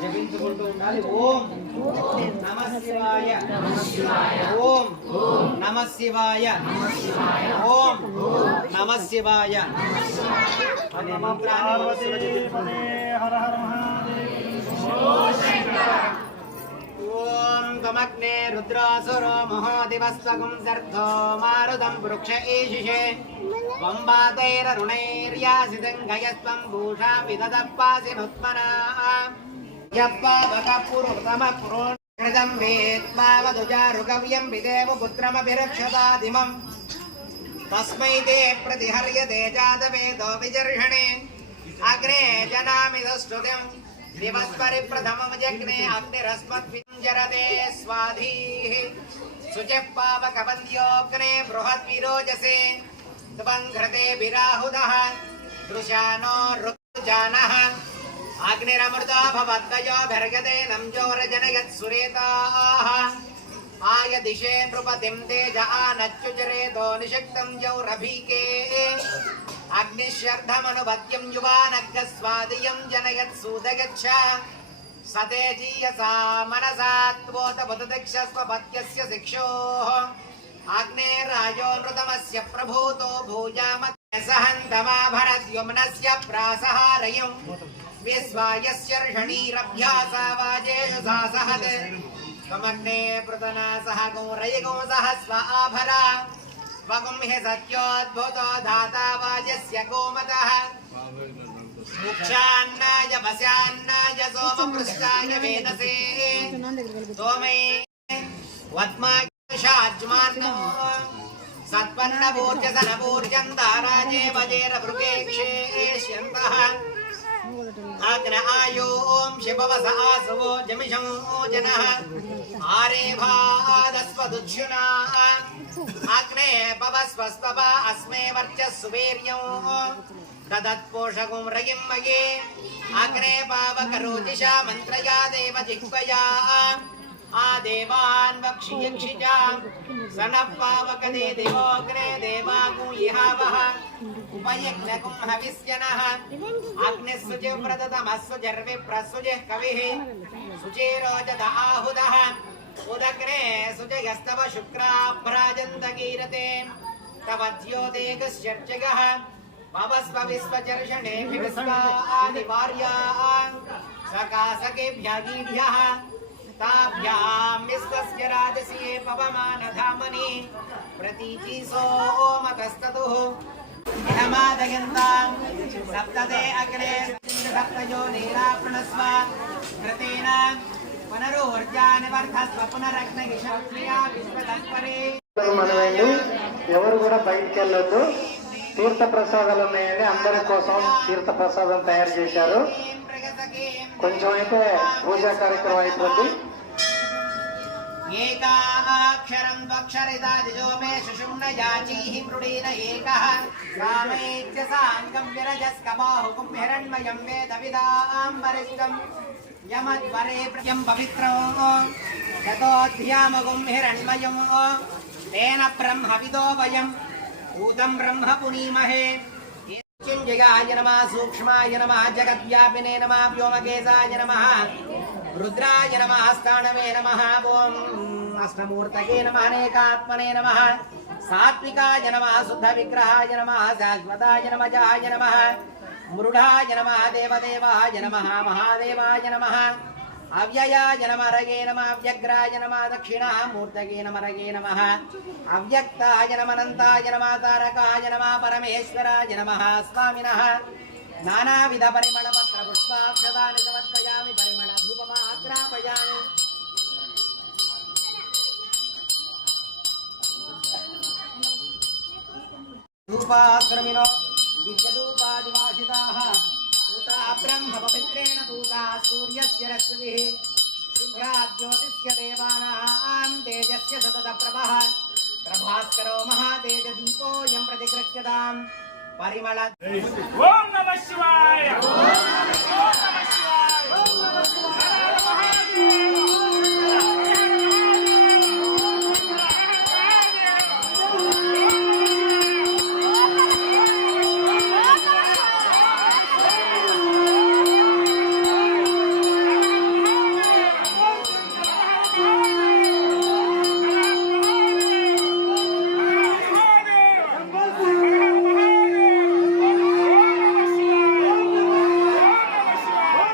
జపించుకుంటూ ఉండాలి. ఓం నమః శివాయ, ఓం నమః శివాయ, ఓం నమః శివాయ అనే మంత్రాన్ని హర హర ఓం త్వమగ్నే రుద్రాసురో మహోదివస్వగం సర్గో మారుతం వృక్ష ఈశిషే వంబాతైరరుణైర్యాసితం గయస్వం భూషా విదదప్పాసి నుత్మనా యప్పావకపురుతమపురోణృతం వేత్మావదుజారుగవ్యం విదేవ పుత్రమభిరక్షతాదిమం తస్మై తే ప్రతిహర్యతే జాతవేదో విజర్షణే అగ్నే జనామిదస్తుతిం దివస్పరి ప్రథమం జగ్నే అగ్నిరస్మద్వింజరతే స్వాధీః శుచిః పావకవంద్యోగ్నే బృహద్విరోజసే త్వంఘ్రతే విరాహుదః దృశానో రుజానః అగ్నిరమృతో భవద్వయో భర్గతే నంజోరజనయత్ సురేతాః ఆయ దిశే నృపతిం తేజ ఆనచ్చుచరేతో నిషక్తం జౌరభీకే అగ్నిశర్ధమనుభద్యం యువానగ్గస్వాదియం జనయత్ సూదగచ్చ సతేజీయసా మనసా త్వోతపదక్షస్వపత్యస్య శిక్షోః అగ్నేరాజోనృతమస్య ప్రభూతో భూజామసహంతమాభరద్యుమ్నస్య ప్రాసహారయం విశ్వాయస్యర్షణీరభ్యాసావాజేషు సాసహత్ త్వమగ్నే పృతనా సహ గౌరయగౌ సహ స్వ ఆభరా స్వగం హి సత్యోద్భుతో ధాతా వాజస్య గోమతః ముక్షాన్నాయ వస్యాన్నాయ సోమపృష్టాయ వేదసే సోమే వద్మాశాజ్మాన్నో సత్పన్నభూర్జసనభూర్జం దారాజే వజేర భృగేక్షేష్యంతః అగ్న ఆయో ఓం శివవస ఆసవో జమిషం జనః ఆరేభాదస్వదుచ్యునా అగ్నే పవస్వస్తవ అస్మే వర్చస్సువీర్యం దదత్పోషకం రగిం మగే అగ్నే పావకరోజిషా మంత్రయా దేవ జిహ్వయా ఆ దేవాన్ వక్షియక్షిజా సనః పావకదే దేవోగ్నే దేవాగు ఇహావః ఉపయజ్ఞకుం హవిస్యనః అగ్నిస్సుజివ్రతమస్సుజర్విప్రస్సుజిః కవిః సుచేరోజద ఆహుదః ఉదగ్నే సుజయస్తవ శుక్రాభ్రాజంతగీరతే తవ ద్యోతేకశ్చర్చగః భవస్వ విశ్వచర్షణేభిర్విశ్వాదివార్యాః సకాసకేభ్యగీభ్యః ताभ्यां विश्वस्य राजसीये पवमानधामनि प्रतीची सोमतस्ततुः इहमादयन्तां सप्तते अग्रे सप्तयो नीराप्रणस्व कृतेन पुनरोर्जानिवर्धस्व पुनरग्नगिशक्रिया विश्वतत्परे మనమేండి ఎవరు కూడా బయటికి వెళ్ళొద్దు. తీర్థ ప్రసాదాలు ఉన్నాయండి, అందరి కోసం తీర్థ ప్రసాదం తయారు చేశారు. కొంచెం అయితే పూజా కార్యక్రమం అయిపోద్ది. ఏకాక్షరం ద్వక్షరిదాదిజో మే శుశుమ్న యాచీః మృడీన ఏకః కామైత్య సాంగం విరజస్కబాహుకుం హిరణ్మయం వేదవిదాం వరిష్టం యమద్వరే ప్రియం పవిత్రం తతోధ్యామగుం హిరణ్మయం తేన బ్రహ్మవిదో వయం భూతం బ్రహ్మ పునీమహే ృత్యుంజయాయ నమః సూక్ష్మాయ నమః జగద్వ్యాపినే నమః వ్యోమకేశాయ నమః రుద్రాయ నమః స్థాణవే నమః ఓం అష్టమూర్తయే నమః అనేకాత్మనే నమః సాత్వికాయ నమః శుద్ధ విగ్రహాయ నమః శాశ్వతాయ నమజాయ నమః మృఢాయ నమః దేవదేవాయ నమః మహాదేవాయ నమః అవ్యయాయ నమః రగే నమః అవ్యగ్రాయ నమః దక్షిణామూర్తయే నమః రగే నమః అవ్యక్తాయ నమః అనంతాయ నమః తారకాయ నమః పరమేశ్వరాయ నమః స్వామినః నానావిధ పరిమళ పత్ర పుష్పాక్షతాని సమర్పయామి పరిమళ ధూపమాగ్రాపయామి ధూపాశ్రమినో దివ్యధూపాదివాసితాః పూతా బ్రహ్మ పవిత్రేణ పూతా సూర్యస్య రశ్మిభిః శుభ్రాజ్యోతిస్య దేవానాం తేజస్య సతత ప్రభః ప్రభాస్కరో మహాతేజదీపోऽయం प्रतिगृह्यताम् పరిమళ ఓం నమః శివాయ ఓం